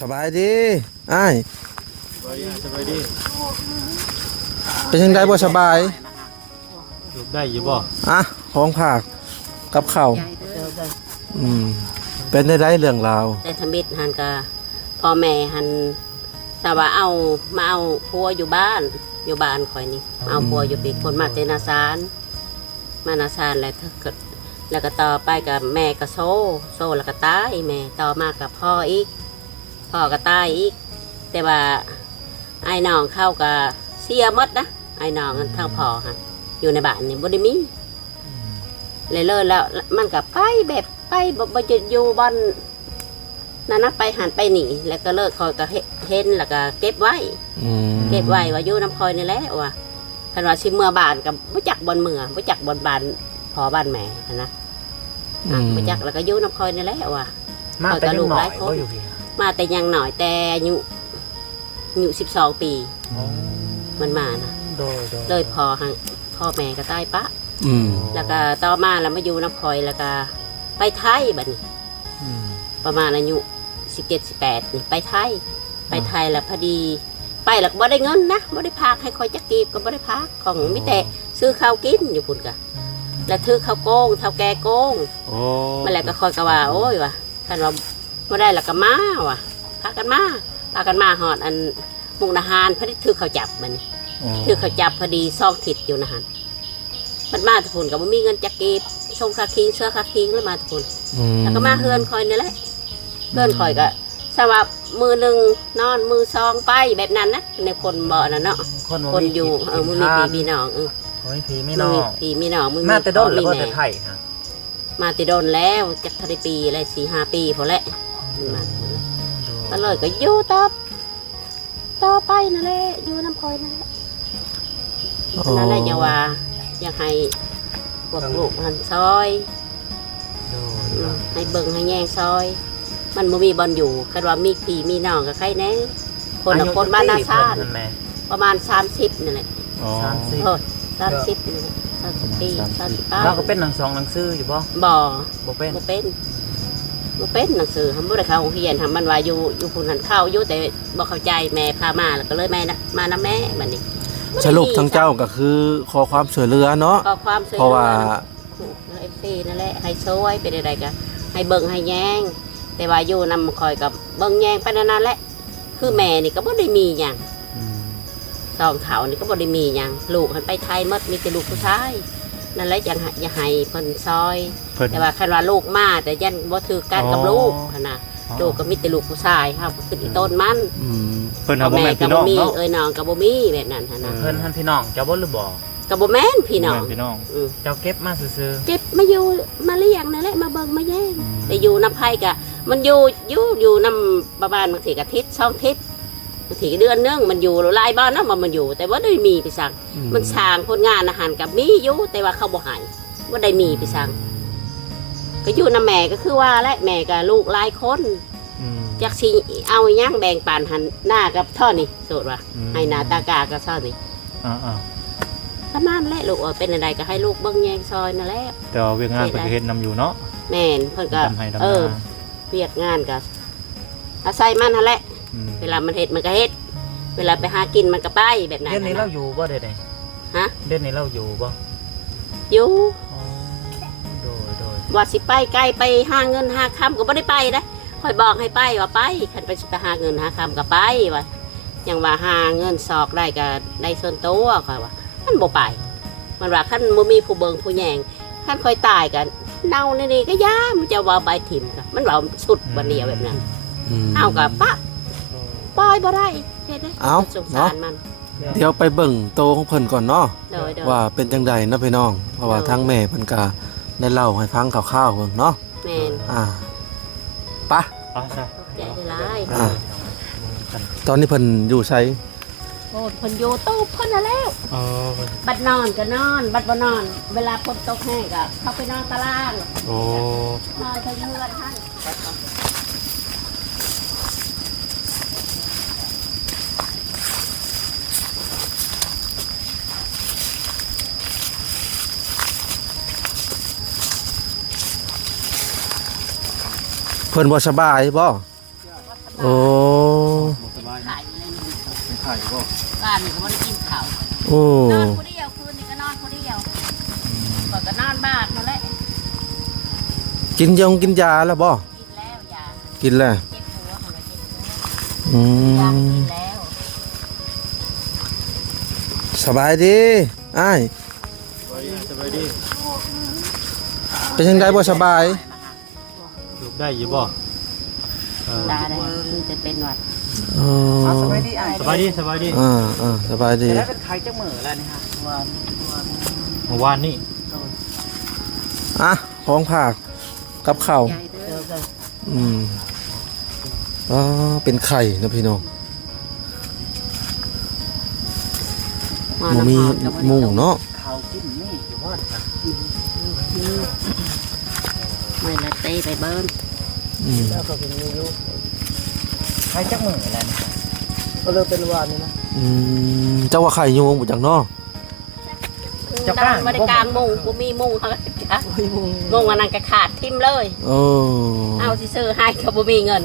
สบายดีอ้ายสบายดีเป็นยังไงบ่สบายอยู่ได้อยู่บ่อ่ะของผักกับข้าวเป็นได้เรื่องราวแต่ทมิตหันกะพ่อแม่หันแต่ว่าเอามาเอาพัวอยู่บ้านข่อยนี่เอาพัวอยู่ปีคนมาเตนาซานมานาซานแล้วก็ต่อไปกับแม่ก็โซ่แล้วก็ตายแม่ต่อมากับพ่ออีกพ่อก็ตายอีกแต่ว่าไอ้น้องเข้ากับเสียมดนะไอ้น้องเท่าพ่อฮะอยู่ในบ้านนี่บ่ได้มีเลยเลิกแล้วมันกับไปแบบไปบ่จะอยู่บ้านนั่นนะไปหันไปหนีแล้วก็เลิกคอยก็เห็นแล้วก็เก็บไว้ว่าอยู่น้ำคอยนี่แหละว่ะคันว่าชิมเมื่อบานกับบ่จักบนเมื่อบ่จักบนบานพอบ้านแม่นะบ่จักแล้วก็อยู่น้ำคอยนี่แหละว่ะมาแต่ยังหน่อยก็อยู่มาแต่ยังหน่อยแต่อายุ12 ปีมันมานะเลยพ่อแม่ก็ตายปะแล้วก็ต่อมาแล้วมาอยู่น้ำคอยแล้วก็ไปไทยบัดนี้ประมาณอายุ17-18นี่ไปไทยแล้วพอดีไปแล้วบ่ได้เงินนะบ่ได้พักให้คอยจักกีบก็บ่ได้พักของมิแต่ซื้อข้าวกินอยู่พุ่นกะแล้วถือข้าวโกงเท่าแกโกงมาแล้วก็คอยกะว่าโอ้ยว่ะท่านว่าบ่ได้แล้วก็มาว่ะพากันมาหอดอันมุกดาหารพอดีถือข้าวจับบัดนี้ถือข้าวจับพอดีซ่องถิดอยู่นะฮะมันมาทุกคนก็บ่มีเงินจักกีบส่งคาคิงเสื้อคาคิงแล้วมาทุกคนแล้วก็มาเฮือนคอยนี่แหละเฮือนคอยก็สวับมือหนึ่งนอนมือซองไปแบบนั้นนะในคนบ่อนะเนาะคนอยู่มึงมีผีมีน้องผีมีน้องมึงมาแต่โดนแล้วก็แต่ไทยมาแต่โดนแล้วจากทะเลปีอะไร4-5 ปีพอแล้วก็เลยก็อยู่ต่อไปนั่นแหละอยู่น้ำคอยนั่นแหละนั่นแหละอย่าว่าอยากให้พวกลูกหันซอยให้เบิ่งให้แย่งซอยมันบ่มีบอลอยู่คันว่ามีพี่มีน้องกับใครแน่คนบ้านนาชาติประมาณ30นี่แหละ30นี่แหละ30 ปี39เราก็เป็นหนังสืออยู่บ่เป็นหนังสือทำบ่ได้เข้าโรงเรียนทำมันว่าอยู่พุ่นหันเข้าอยู่แต่บ่เข้าใจแม่พามาแล้วก็เลยแม่มานำแม่บัดนี้สรุปทั้งเจ้าก็คือขอความช่วยเหลือเนาะเพราะว่าFCนั่นแหละให้ช่วยเป็นอะไรกันให้เบิ่งให้แย่งแต่ว่าอยู่นำคอยกับเบิ่งแย่งไปนานๆแหละคือแม่นี่ก็บ่ได้มีหยังสองเถานี่ก็บ่ได้มีหยังลูกหันไปไทยหมดมีแต่ลูกผู้ชายนั่นแหละอย่าให้เพิ่นซอยแต่ว่าคันว่าลูกมาแต่ยันบ่ถือกันกับลูกนะลูกก็มีแต่ลูกผู้ชายเฮาก็ขึ้นอีต้นมันเพิ่นเอาบ่แม่นพี่น้องเนาะน้องก็บ่มีแบบนั้นนะเพิ่นหันพี่น้องเจ้าบ่หรือบ่ก็บ่แม่นพี่น้องเจ้าเก็บมาซื่อๆเก็บมาอยู่มาเลี้ยงนั่นแหละมาเบิ่งมาแย่งแต่อยู่น้ำไผก็มันอยู่น้ำประมาณบางทีอาทิตย์2 อาทิตย์บางทีเดือนนึงมันอยู่หลายบ้านนะมันอยู่แต่ว่าได้มีไปสั่งมันสร้างผลงานอาหารกับมีอยู่แต่ว่าเขาบ่ให้ว่าได้มีไปสั่งก็อยู่น้ำแม่ก็คือว่าและแม่กับลูกหลายคนจากสิเอาย่างแบ่งปันหันหน้ากับท่อนี่สุดว่าให้หน้าตากากับท่อนี่ประมาณแหละลูกเป็นอะไรก็ให้ลูกเบิ้งแยงซอยนั่นแหละแต่เวียงงานเพิ่นก็เฮ็ดนำอยู่เนาะแม่นเพิ่นก็เวียกงานก็อาศัยมันนั่นแหละเวลามันเฮ็ดมันก็เฮ็ดเวลาไปหากินมันก็ไปแบบนั้นเดือนนี้เราอยู่บ่เด้ฮะเดือนนี้เราอยู่บ่อยู่ว่าสิไปไกลไปหาเงินหาคำก็บ่ได้ไปนะคอยบอกให้ไปว่าไปคันไปหาเงินหาคำก็ไปว่าอย่างว่าหาเงินซอกได้ก็ได้ส่วนตัวค่ะว่ามันบ่ไปมันว่าคันบ่มีผู้เบิ่งผู้แยงคันคอยตายกันเน่านี่ก็ย่ามันจะว่าไปถิ่มกันมันว่าสุดวันเดียวแบบนั้นเอากับปะปล่อยบ่ได้เฮ็ดได้สงสารมันเดี๋ยวไปเบิ่งโตของเพิ่นก่อนเนาะว่าเป็นจังใดนะพี่น้องเพราะว่าทั้งแม่เพิ่นก็ได้เล่าให้ฟังคร่าวๆเบิ่งเนาะแม่นปะใจร้ายตอนนี้เพิ่นอยู่ไสโอ้เพิ่นอยู่ตู้เพิ่นน่ะแล้วบัดนอนก็นอนบัดบ่นอนเวลาฝนตกแห้งก็เข้าไปนอนตารางนอนทั้งเฮือนทั้งเพิ่นบ่สบายบ่ โอ้ ขายอะไรนี่ เป็นไข่บ่ บ้านนี่ก็บ่ได้กินข้าว โอ้ นอนคนเดียวคืนนี้ก็นอนคนเดียวก็นอนบ้านนั่นแหละ กินยาแล้วบ่ กินแล้วยา กินแล้ว เจ็บหัวของเราเจ็บหัว อื ยากิ ม นแล้ว สบายดีอ้าย สบายดี เป็นยังไงบ่สบาย ลูกได้อยู่บ่เออ ตาได้คือจะเป็นหวัด อ๋อ สบายดีอ้าย สบายดีสบายดี สบายดี แต่ได้เป็นไข่จักมื้อแล้วนี่ฮะวัน เมื่อวานนี่ อ่ะของผักกับข้าว ใหญ่เด้อ อืมอ๋อเป็นไข่นะพี่น้องบ่มีหมูเนาะ ข้าวกินนี่อยู่บ่ครับ ไม่ละเต้ไปเบิ้ล อืม แล้วก็เป็นอยู่ไข่จักมื้อแล้วนี่ก็เลิกเป็นวันนี่นะ อืมเจ้าว่าไข่ยุงบ่จังเนาะ บริการมุงกูมีมุงเขาก็จะมุงอันนั้นก็ขาดทิมเลย โอ้ เอาที่ซื้อให้ก็บ่มีเงิน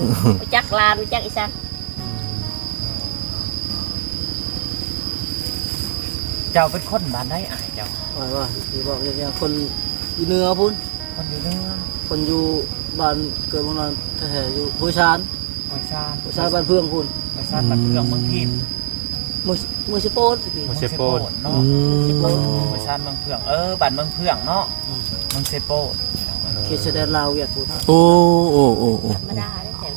จักลานจักอีสัก เจ้าเป็นคนบ้านได้อ้ายเจ้า ว่าสิบอกอย่างคนอยู่เหนือพุ่น คนอยู่เนื้อ คนอยู่บ้านเกิดเมืองนอนแท้ๆอยู่ห้วยชาน หอยซาน ห้วยชานบ้านเพื่องพุ่น หอยซานบ้านเพื่องเมืองพิมพ์ มือสิโปนสิ เมืองเซโปนเนาะ อืม หอยซานเมืองเพื่องบ้านเมืองเพื่องเนาะเมืองเซโปน เขตชายแดนลาวเวียดพุ่น โอ้โอ้โอ้โอ้ ธรรมดาได้แต่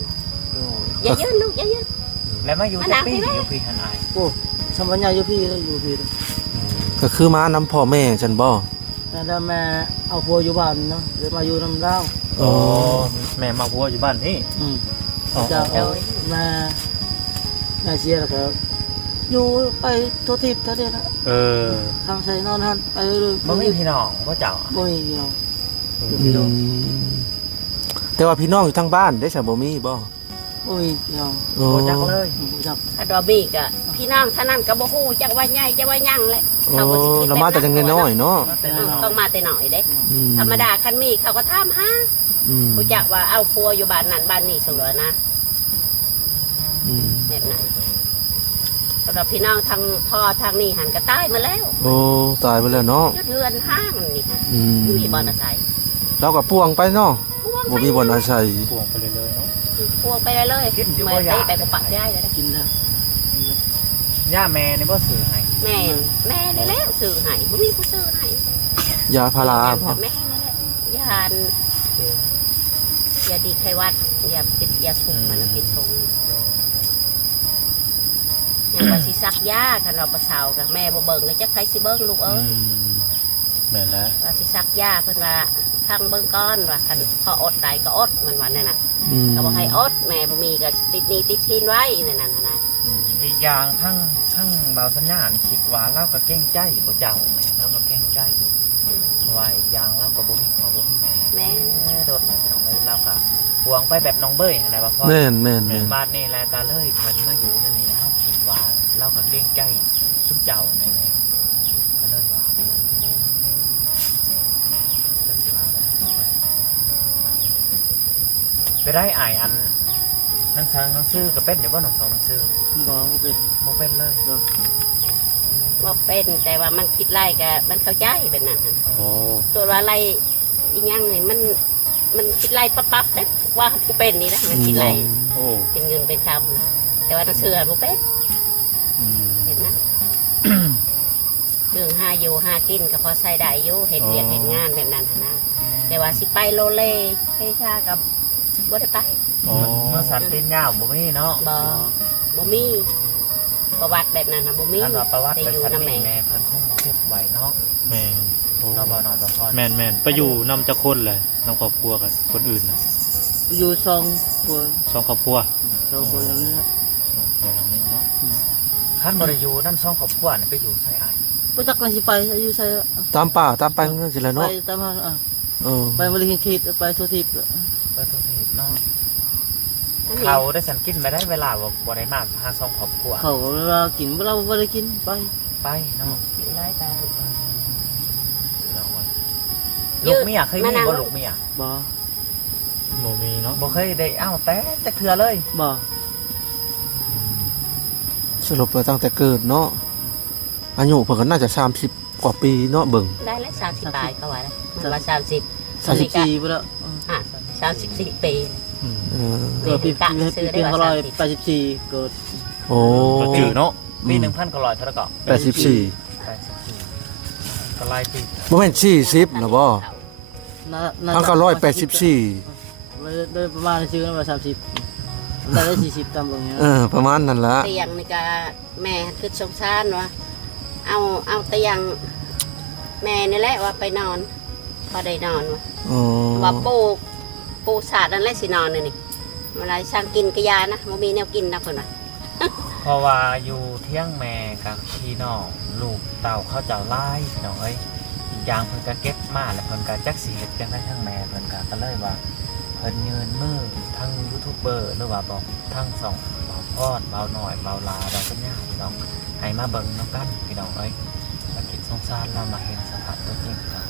อย่ายืนลูกอย่ายืน แล้วมาอยู่จักปีอยู่พี่หันอาย โอ้สมัญญาอยู่พี่แล้วอยู่พี่ ก็คือมานํพ่อแม่ฉันบ่ แต่แม่เอาพัวอยู่บ้านเนาะเดี๋ยวมาอยู่นำดาว โอ้ แม่มาพัวอยู่บ้านนี่ จะ โด เอา ย แม่เชียร์แล้วก็อยู่ไปทั่วทิพย์ทั่วเดียวนะ เออ ทำใส่นอนหันไปเลย บ่มีพี่น้องบ่เจ้า บ่มีพี่น้อง อืมแต่ว่าพี่น้องอยู่ทางบ้านได้ซะบ่มีบ่ บ่มีพี่น้อง โอ้ บ่จักเลย บ่จับ ถ้าดอบีกอะพี่น้องท่านั้นก็บ่ฮู้จักว่าใหญ่จักว่ายังแหละ โอ้เรามาแต่จังน้อยๆเนาะ ต้องมาแต่หน่อยเด้ อื ธรรมดาคันมีเขาก็ถามหา อืม รู้จักว่าเอาพัวอยู่บ้านนั้นบ้านนี้สมแล้วนะ อืม แบบนั้นสำหรับพี่น้องทางพ่อทางนี้หันก็ตายมาแล้ว โอ้ตายไปแล้วเนาะ เรือนห้างนี่ค่ะ อืม มีบ่อนอาศัย เราก็ป่วงไปเนาะ พวง บ่มีบ่อนอาศัย พวงไปเลยเนาะ พวงไปเลย กินอยู่ เมื่ บ่ อ อยาก ไปก็ปักได้เลยนะ กินได้ ย่าแม่นี่บ่ซื้อให้ แม่ได้แล้วซื้อให้บ่มีผู้ซื้อให้ ยาพาราบ่ แม่นั่นแหละยานยาดีไขวัดยาปิดยาสุ่มมันปิดทรงอย่างว่าสิซักยาคันเราประสาวกับแม่บ่เบิ่งก็จักไผสิเบิ่งลูกเอ้ย แม่นแล้ว ว่าสิซักยาเพิ่นว่าพังเบิ่งก้อนว่าคันพออดได้ก็อดมันว่านั่นน่ะ อืม ก็บอกให้อดแม่บ่มีก็ติดหนี้ติดชินไว้นั่นน่ะนะ อีกอย่างทั้งเบาสัญญาณคิดว่าเราก็เก่งใจบ่เจ้าแม่เราก็เก่งใจเพราะว่าอีกอย่างเราก็บ่มีพ่อบ่มีแม่ แม่ โดดเลยพี่น้องเอ้ยเราก็หวงไปแบบน้องเบ้ยอะไรว่าพ่อ แม่นแม่น แม่ แม่น บ้านนี่แหละก็เลยมันมาอยู่นั่นนี่เฮาคิดว่าเราก็เก่งใจซุมเจ้าในๆก็เลยว่าก็สิว่าไปได้อ่ายอันหนังสือหนังสือก็เป็นอยู่บ่หนังสองหนังสือ บอกว่าเป็น บ่เป็นเลย ว่าเป็นแต่ว่ามันคิดไล่ก็มันเข้าใจแบบนั้นหั่น โอ้ ตัวว่าไล่อีหยังนี่มันคิดไล่ปั๊บๆเด้ว่าผู้เป็นนี่นะมันคิดไล่ โอ้ เป็นเงินเป็นคำนะแต่ว่าหนังสืออ่ะบ่เป็น อืม เห็นนะเรื่องหาอยู่หากินก็พอใช้ได้อยู่เฮ็ดเวียกเฮ็ดงานแบบนั้นหั่นนะแต่ว่าสิไปโลเลเฮชากับบ่ได้ไป โอ้เมื่อสันตินยาวบ่มีเนาะ บ่มีประวัติแบบนั้นนะบ่มี อันว่าประวัติ ได้อยู่ เป็น นำ แม่ แม่ เพิ่นคงบ่เก็บไว้เนาะ แม่น เนาะบ่นอนบ่พอ แม่นแม่นไปอยู่นำจะคนเลยนำครอบครัวกับคนอื่นนะ อยู่สองคน สองครอบครัว สองคนอย่างนี้นะ เดี๋ยวหลังนี้เนาะ คันบ่ได้อยู่นำช่องครอบครัวนี่ไปอยู่ไสอ้าย บ่จักกันสิไปอยู่ใส่ ตามป่าตามไปนั่นสิแหละ ไป เนาะ ตามหา เออ ไปบริเวณเขตไปทั่วทิพย์ ไปทุกทีเนาะ อันนี้ เขาได้สันกินไม่ได้เวลาบ่ได้มาหาช่องครอบครัว เขาเรากินเราบ่ได้กินไป ไปเนาะ อยู่ไล่ตา ลูกเมียเคยมีบ่ลูกเมีย บ่ โมมีเนาะ บ่เคยได้เอ้าแต่จักเทื่อเลย บ่ สรุปแล้วตั้งแต่เกิดเนาะอายุเพิ่นก็น่าจะ30กว่าปีเนาะเบิ่ง ได้แล้ว30ปลายก็ว่าแล้วมันว่า30 34พุ่นแล้ว 34ปี เออ เกิดปีเขาลอย84เกิด โอ้ ก็ถือเนาะ ปี1,900เท่าไหร่ก็ 84 ก็ไล่ปี บ่แม่น40นะบ่ 1984 ได้ประมาณชื่อว่า30ได้40ตามเบิ่งเนี้ย ประมาณนั้นละ เตียงนี่ก็แม่คือสงสารว่าเอาเตียงแม่นี่แหละว่าไปนอนพอได้นอนว่า อ๋อ ว่าปูสาดนั่นแหละสินอนนี่เวลาสร้างกินกะยานะบ่มีแนวกินนะเพิ่นว่า เพราะว่าอยู่เที่ยงแม่กับพี่น้องลูกเต่าเขาเจ้าไล่พี่น้องเอ้ยอีกอย่างเพิ่นก็เก็บมาแล้วเพิ่นก็จักสิเฮ็ดจังได๋ทั้งแม่เพิ่นก็เลยว่าเพิ่นยืนมือทั้งยูทูบเบอร์หรือว่าบอกทั้งสองเบาพอดเบาหน่อยเบาลาเบาสัญญาพี่น้องให้มาเบิ่งนำกันพี่น้องเอ้ยมาคิดสงสารเรามาเห็นสภาพตัวจริงครับ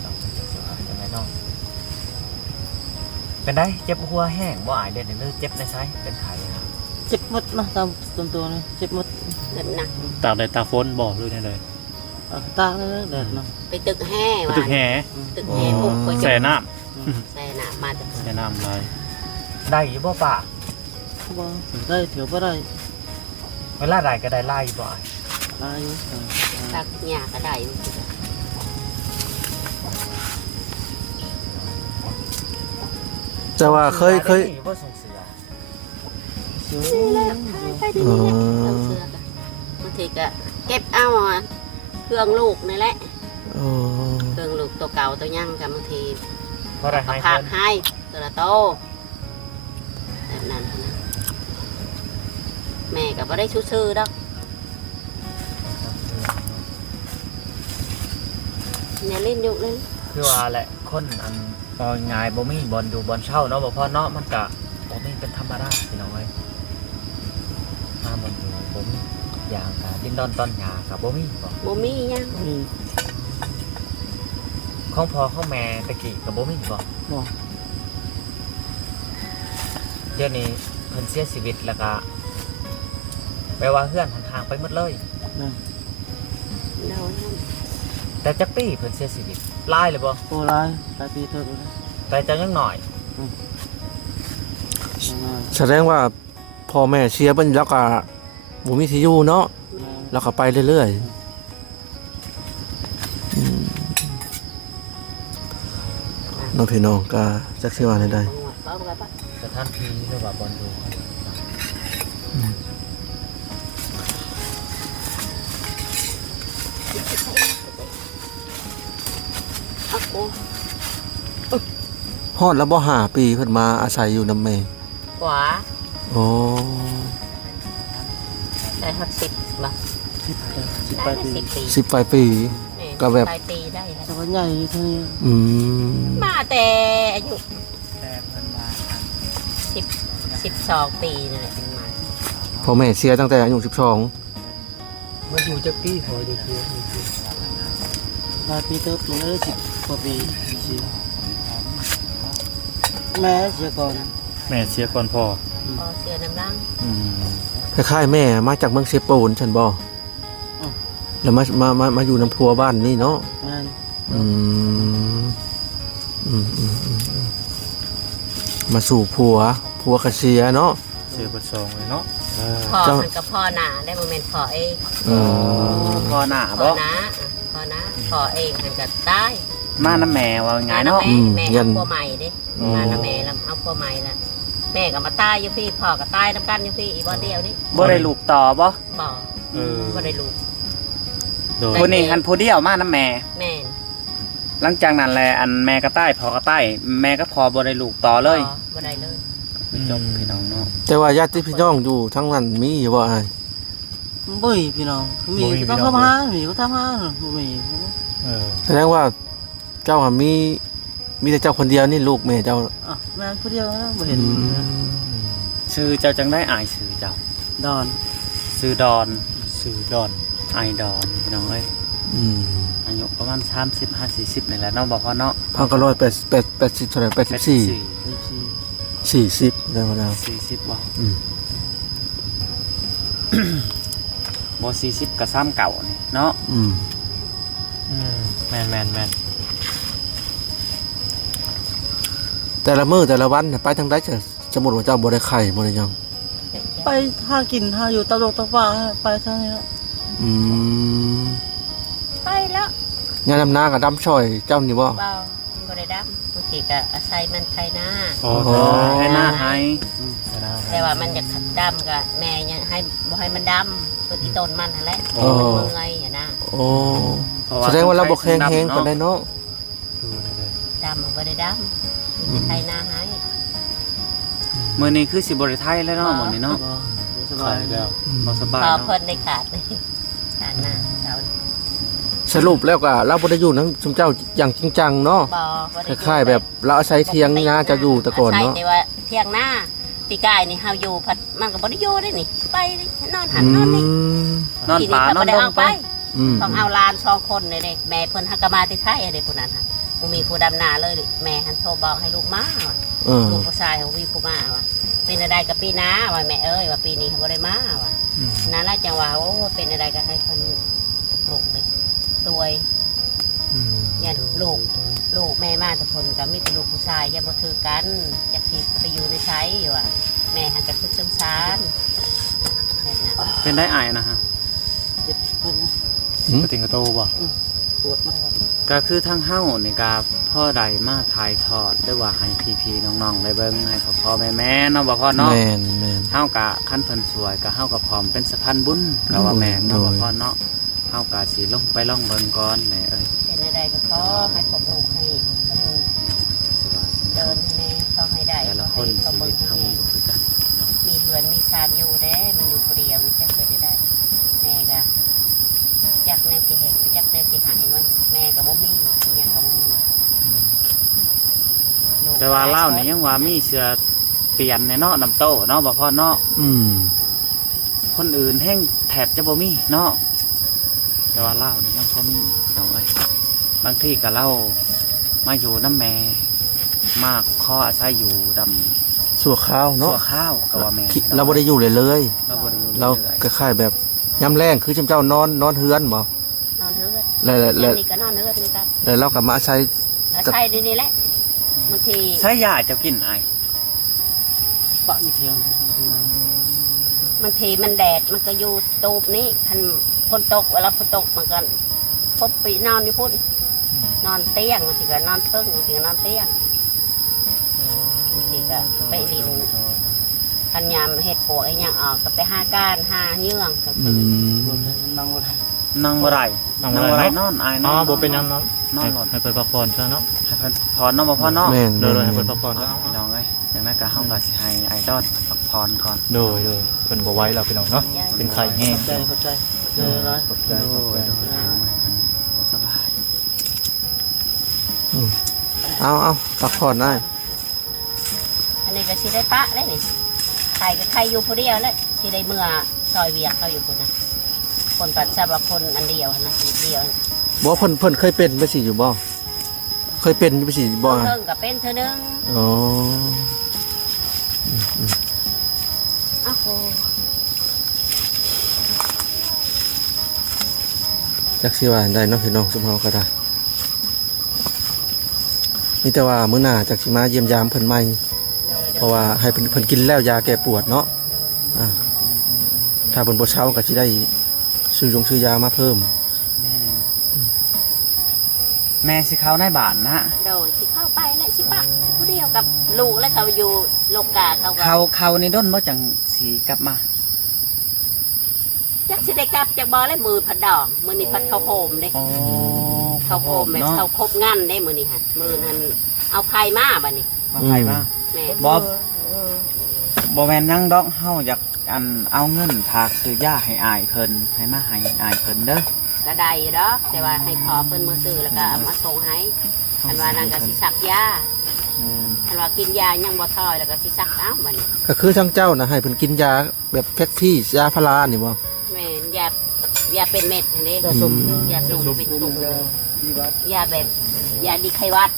เราจะเห็นสภาพจังได๋น้องเป็นได้เจ็บหัวแห้งบ่อายเด้อหรือเจ็บในไสเป็นไข้ครับ เจ็บหมดนะตามตัวนี่เจ็บหมด เจ็บหนัก ตากแดดตากฝนบ่เลยนี่เลย ตาเลยแดดเนาะ ไปตึกแห่ว่า ตึกแห่ ตึกแห่ปุ๊บก็ แส่น้ แส่น้ำมาจาก ำแส่น้ำลาย ได้อยู่บ่ป่า บ่ได้เถือบ่ได้ เวลาได้ก็ได้ไล่บ่อย ได้อยู่ ตักหญ้าก็ได้อยู่ จะว่าเคย อยู่บ่ส่งเสือ เสือ ไปดีๆเอาเสื้อก็บางทีก็เก็บเอาเครื่องลูกนี่แหละ อ๋อ เครื่องลูกตัวเก่าตัวยังกับบางที เพราะอะไร ก็ ให้ พา เพิ่ ก น ให้ตัวละโตแบบนั้นนะแม่ก็บ่ได้ซื่อๆดอกเนี่ยเล่นอยู่เลย คือว่าแหละคนอันปล่อยง่ายบ่มีบอลดูบอลเช่าเนาะบ่พอเนาะมันก็บ่มีเป็นธรรมดาพี่น้องเอ้ยมาบอลดูบ่มีอย่างก็ดินดอนต้นหญ้าก็บ่มีบ่ บ่มีหยัง ของพ่อของแม่ตะกี้ก็บ่มีบ่ บ่ เดี๋ยวนี้เพิ่นเสียชีวิตแล้วก็แปลว่าเฮือนห่างๆไปหมดเลย โดยนั่น แต่จักปีเพิ่นเสียชีวิตหลายเลยบ่ โอ้ร้ายหลายปีเถิดเลย แต่จังยังหน่อย แสดงว่าพ่อแม่เชียร์เพิ่นแล้วก็บ่มีที่อยู่เนาะแล้วก็ไปเรื่อยๆน้องพี่น้องก็จักสิว่าได้ บ่บ่บ่ สถานที่หรือว่าบอลดู เอาโอ้ ฮอดแล้วบ่5 ปีเพิ่นมาอาศัยอยู่นำแม่ ขวา โอ้ ได้ทัก10บ่ 10 ได้ ปี 10 ปี 10ปลายปี ก็แบบ ปลายปีได้ แต่ว่าใหญ่เท่านี้ อืม มาแต่อายุ แต่เพิ่นมา 12 ปีนั่นแหละมา พ่อแม่เสียตั้งแต่อายุ12 มาอยู่จักปีพออยู่เพียง หลายปีเติบเลย10กว่าปีแม่เสียก่อน แม่เสียก่อนพ่อ พอเสื้อน้ำล้าง อืม คล้ายๆแม่มาจากเมืองเซโปนฉันบ่แล้วมาอยู่น้ำพัวบ้านนี่เนาะ แม่น อืมมาสู่ผัวกเสียเนาะ เสียบัดซองเลยเนาะ พ่อ เจ้า มันกับพ่อหนาได้โมเมนต์พ่อเอง เออ พอหน้า พ่อ บ่ นะพ่อนะพ่อเองมันก็ได้ มาน้ำแม่ว่าไงเนาะ แม่แม่เอาพ่อใหม่ดิมาน้าแม่แล้วเอาพ่อใหม่ละแม่ก็มาตายอยู่พี่พ่อก็ตายน้ำกันอยู่พี่อีบ่เดียวนี่ บ่ได้ลูกต่อบ่ บ่ เออ บ่ได้ลูก โดย ผู้นี้หันผู้เดียวมาน้ำแม่ แม่น หลังจากนั้นแหละอันแม่ก็ใต้พ่อก็ใต้แม่ก็พอบ่ได้ลูกต่อเลย บ่ได้เลย คือจบพี่น้องเนาะ แต่ว่าญาติพี่น้องอยู่ทั้งนั้นมีอยู่บ่อ้าย บ่มีพี่น้องมีก็ต้องเข้ามามีก็ทำหาบ่มี เออ แสดงว่าเจ้าหามีแต่เจ้าคนเดียวนี่ลูกแม่เจ้า แม่ผู้เดียวนะบ่เห็น ชื่อเจ้าจังได้อายชื่อเจ้า ดอน ชื่อดอน สื่อดอน อายดอนพี่น้องเอ้ย อืม อายุประมาณ35-40นี่แหละเนาะบ่พอเนาะ 1,980เท่าไหร่84 40ได้มาแล้ว 40บ่ อืม บ่40ก็ซ้ำเก่านี่เนาะ แม่น แต่ละมื้อแต่ละวันเนี่ยไปทางใดจะสมมุติว่าเจ้าบ่ได้ไข่บ่ได้หยัง ไปหากินหาอยู่ตะโลกตะฟ้าไปทางนี้ละ อืม ไปแล้ว งานดำนากับดำช่อยเจ้านี่บ่ เบาบ่ได้ดำบางทีก็อาศัยมันไถนา โอ้ โอ้ ให้หน้าให้ แต่ว่ามันอยากดำก็แม่ยังให้บ่ให้มันดำเพื่อที่ต้นมันนั่นแหละ โอ้ มันเมื่อยอย่างน่ะ โอ้แสดงว่าเราบ่แข็งแรงปานใดเนาะ ดำมันบ่ได้ดำมีไถนาให้ มื้อนี้คือสิบ่ได้ไทยแล้วเนาะมื้อนี้เนาะ สบาย แล้ว บ่สบาย พอ เนาะ เพิ่นได้ขาดเลยขาดหน้าเรา สรุปแล้วก็เราบ่ได้อยู่นำชุมเจ้าอย่างจริงจังเนาะ บ่บ่ได้ คล้ายๆแบบเราอาศัยเทียงนาเจ้าอยู่แต่ก่อนเนาะ ใช่แต่ว่าเที่ยงหน้าปีกายนี่เฮาอยู่พัดมันก็บ่ได้อยู่ได้นี่ไปนอนหันนอนนี่ นอนป่านอนดงไป ต้องเอาหลาน2คนเลยเด้แม่เพิ่นฮักกะมาที่ไทยเด้ผู้นั้นหั่นบ่มีผู้ดำนาเลยแม่หันโทรบอกให้ลูกมาว่ะ ลูกผู้ชายเขาวิ่งผู้มาว่ะเป็นอะไรกับปีหน้าว่ะแม่เอ้ยว่าปีนี้เขาบ่ได้มาว่ะนั่นแหละจังว่าโอ้เป็นอะไรก็ให้คนลูกเลยตัวยเนี่ยลูกแม่มาแต่คนก็มีแต่ลูกผู้ชายอย่าบ่ถือกันอยากสิไปอยู่ในใช้ว่ะแม่หันก็คือสงสารแบบนั้น เป็นได้อายนะฮะ เจ็บเพิ่นนะ ปฏิงกระโตบ่ ปวดมาก ก็คือทั้งเฮ้านี่ก็พ่อใดมาถ่ายทอดหรือว่าให้พี่ๆน้องๆได้เบิ่งให้พ่อๆแม่ๆเนาะบ่พ่อเนาะ แม่น เฮากะคันเพิ่นสวยก็เฮาก็พร้อมเป็นสะพานบุญก็ว่าแม่นเนาะบ่พ่อเนาะเฮากะสิลงไปล่องเบิ่งก่อนแม่เอ้ย เป็นอะไรก็ขอให้พวกลูกให้เพิ่น สิว่า เดินให้แน่เขาให้ได้ แต่ละ เขา ค ให้ น เขา ชี เบิ่ วิ ง ต ให้ เฮา แน่ บ่คือกันเนาะ มีเหือนมีชานอยู่เด้มันอยู่คนเดียวนี่จะเคยได้แม่ก็จักแนวที่เห็นจักแนวที่หายมันแม่ก็บ่มีอีหยังก็บ่มีลูก แต่ว่าเล่านี่ยังว่ามีเสือเปลี่ยนในเนาะน้ำโตเนาะบ่พ่อเนาะ อืม คนอื่นแห้งแถบจะบ่มีเนาะแต่ว่าเล่านี่ยังพอมีน้องเอ้ยบางทีก็เล่ามาอยู่น้ำแม่มากข้ออาศัยอยู่ดำ สั่วข้าวเนาะ ตัวข้าวกับว่าแม่ เราบ่ได้อยู่เลย เราบ่ได้อยู่ เรา รื่อย คล้ายๆแบบย้ำแรงคือชุมเจ้านอนเฮือนบ่ นอนเฮือด แล้ว เดี๋ยวนี้ก็นอนเฮือดเหมือนกัน แล้วเราก็มาอาศัย อาศัยดีนี่แหละบางที ๆใช้ยาจะกินไอ ปะมีเทียง บางทีมันแดดมันก็อยู่ตูบนี้คันฝนตกเวลาฝนตกมันก็พบปีนอนอยู่พุ่นนอนเตียงบางทีก็นอนเทิงบางทีก็นอนเตียงบางทีก็ไปดิน คันยามเห็ดปวกไอ้หยังออกก็ไปหาก้านหาเยื่องก็ อื คือ ม ปวดเลยนั่งบ่ได้ นั่งบ่ได้ นั่งบ่ได้ นอนไอ อ๋อบ่เป็นหยังเนาะ นอนหลด ให้เพิ่นพักผ่อนซะเนาะ ให้เพิ่นพรเนาะบ่พ่อเนาะ แม่น โดยให้เพิ่นพักผ่อน เอาพี่น้องเอ้ยอย่างนั้นก็เฮาก็สิให้ไอดอลพักพรก่อน โดยเพิ่นบ่ไหวแล้วพี่น้องเนาะเป็นไข้แห้ง เข้าใจร้าย ขอบใจ โด ขอบ ย ใจ โดยเอาให้เพิ่นบ่สบาย เอาพักผ่อนได้ อันนี้ก็สิได้ปะได้นี่ใครก็ใครอยู่ผู้เดียวแล้วสิได้เมื่อซอยเวียกเขาอยู่คนนะคนปัจจุบันคนอันเดียวนะเดียว บ่เพิ่นเคยเป็นไปสิอยู่บ่เคยเป็นไปสิบ่ เพิ่งกับเป็นเธอนึง อ๋อ อ้าวโห จักสิว่าได้เนาะพี่น้องซุมเฮาก็ได้มีแต่ว่ามื้อหน้าจักสิมาเยี่ยมยามเพิ่นใหม่เพราะว่าให้เพิ่นกินแล้วยาแก้ปวดเนาะถ้าเพิ่นบ่เช้าก็สิได้ซื้อยามาเพิ่ม แม่สิเข้าในบ้านนะ โดยสิเข้าไปและสิปะผู้เดียวกับลูกและเขาอยู่โลกาเขาก็ เขานี่ด้นบ่จังสิกลับมา จักสิได้กลับจากบ่อและมือผัดดองมือนี่ผัดข้าวโพมเด้ อ๋อ ข้าวโพมแบบข้าวครบงานได้มือนี่ฮะมือนั้นเอาไข่มาบัดนี้ มาใครบ้าง แม่ บ่บ่แม่นหยังดอกเฮาอยากอันเอาเงินพากซื้อยาให้อายเพิ่นให้มาให้อายเพิ่นเด้อ ก็ได้อยู่ดอกแต่ว่าให้พอเพิ่นมือซื้อแล้วก็เอามาส่งให้อันว่านั่นก็สิสักยาอันว่ากินยายังบ่ทอยแล้วก็สิสักเอ้าบัดนี้ ก็คือทางเจ้านะให้เพิ่นกินยาแบบแพ็คที่ยาพารานี่บ่ แม่นยาเป็นเม็ดอันนี้ จะสุ่ม ยาสูบเป็นตุ่ม ดีวัด ยาแบบยาดีไขหวัด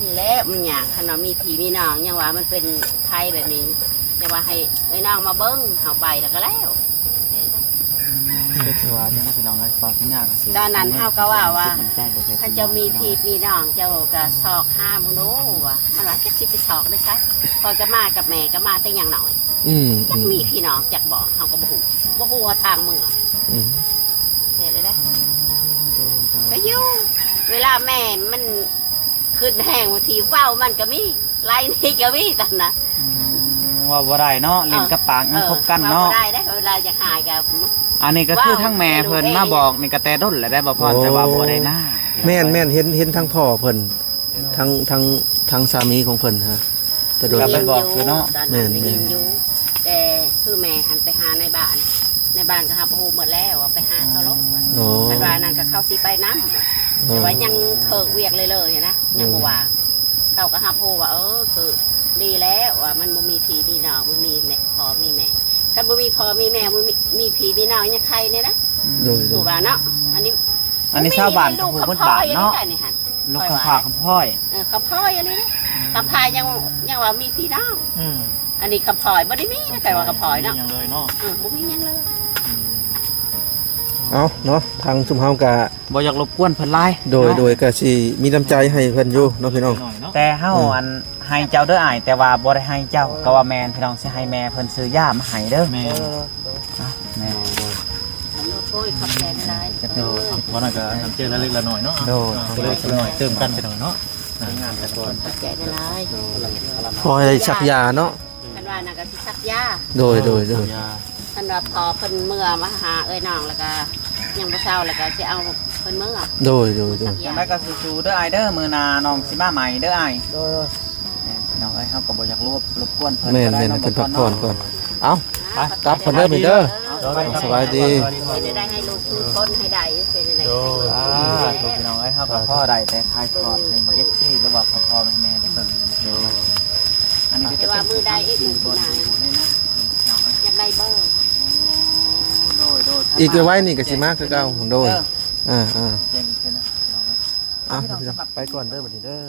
นี่แหละมันอยากขนมมีผีมีน้องยังว่ามันเป็นไทยแบบนี้ แต่ว่าให้ไอ้น้องมาเบิ้งเฮาไปแล้วก็แล้ว เด็กว่าจะน่าพี่น้องเลยบอกที่ยากสิ ตอนนั้นเฮาก็ว่า แจ้งเลย ถ้าเจ้ามีพี่มีน้องเจ้าก็ซอกห้ามมึงโน้ว่ะมันว่าจักสิไปซอกได้ใช่พอยก็มากับแม่ก็มาแต่อย่างหน่อย จักมีพี่น้องจักบอกเฮาก็บ่ฮู้ว่าทางเมืองเฮ็ดได้ก็อยู่เวลาแม่มันขึ้นแห้งบางทีเฝ้ามันก็มีไล่นี่ก็มีตอนนั้น ว่าบ่ได้เนาะเล่นกับปากมันคบกันเนาะ ว้ได้เวลาจะหายกับ อันนี้ก็คือทั้งแม่เพิ่นมาบอกนี่ก็แต่ด้นแหละได้บ่พรแต่ว่าบ่ได้หน้า แม่นเห็นทั้งพ่อเพิ่นทั้งสามีของเพิ่นฮะแต่โดน ก็ไปบอกคือเนาะ ตอนนั้นได้ยินอยู่แต่คือแม่หันไปหาในบ้านก็หาปูหมดแล้วไปหาเขาลบ โอ้ มันว่านั่นก็เข้าสิไปน้ำแต่ว่ายังเคิกเวียกเลยนะยังบ่ว่าเขาก็หาปูว่าคือดีแล้วว่ามันบ่มีพี่มีน้องบ่มีแม่พ่อมีแม่ถ้าบ่มีพ่อมีแม่บ่มีพี่มีน้องยังใครเนี่ยนะ โดย ถูกว่าเนาะอันนี้ ชาวบ้านเขาพูดคนบ้านเนาะ นี่ฮะ ลูกคำพาคำพ่อย คำพ่อยอันนี้นะคำพายยังว่ามีพี่น้องอันนี้คำพอยบ่ได้มีนะแต่ว่าคำพอยเนาะ อย่างเลยเนาะ บ่มีหยังเลย เอาเนาะทางซุมเฮากะ บ่อยากรบกวนเพิ่นหลาย โดยก็สิมีน้ำใจให้เพิ่นอยู่เนาะพี่น้อง หน่อยเนาะ แต่เฮาอันให้เจ้าเด้ออ้ายแต่ว่าบ่ได้ให้เจ้าก็ว่าแม่นพี่น้องสิให้แม่เพิ่นซื้อยามาให้เด้อ แม่ แม่ โอ้ยขอบใจหลาย จะเป็นวันนั้นก็น้ำเจอละเล็กละหน่อยเนาะ โดย เล็กละหน่อยเติมกันไปหน่อยเนาะงานกันก่อน ขอบใจหลาย พอให้ชักยาเนาะ ท่านว่าน่ะก็สิซักยา โดย ยา ท่านว่าพอเพิ่นเมื่อมาหาเอ้ยน้องแล้วก็ยังบ่เศร้าแล้วก็สิเอาเพิ่นเมื่อ โดย ซัก จั ยาง ได๋ก็สู้ๆเด้ออ้ายเด้อมื้อหน้าน้องสิมาใหม่เด้ออ้าย โดย แม่พี่น้องเอ้ยเฮาก็บ่อยากรบกวนเพิ่น แม่น ก็ได้ เพิ่น เนาะ พักผ่อนก่อนเอ้า กลับเพิ่นเด้อพี่เด้อ สบายดี จะได้ให้ลูกทุกคนให้ได้เป็นได้ ถูกพี่น้องเอ้ยเฮาก็พ่อได้แต่ทายทอดให้ FC หรือว่าพ่อแม่ได้เพิ่นอันนี้ก็ แต่ว่ามือใดอีกหนึ่ง บ่ สินา อยู่ในนั้นน้องเอ้ย อยากได้เบอร์ โดย อีกไว้นี่ก็สิมาคือเก่าโดยอ่า เจ๋งขึ้นนะน้องเอ้ย เอาพี่น้องไปก่อนเด้อบัดนี้เด้อ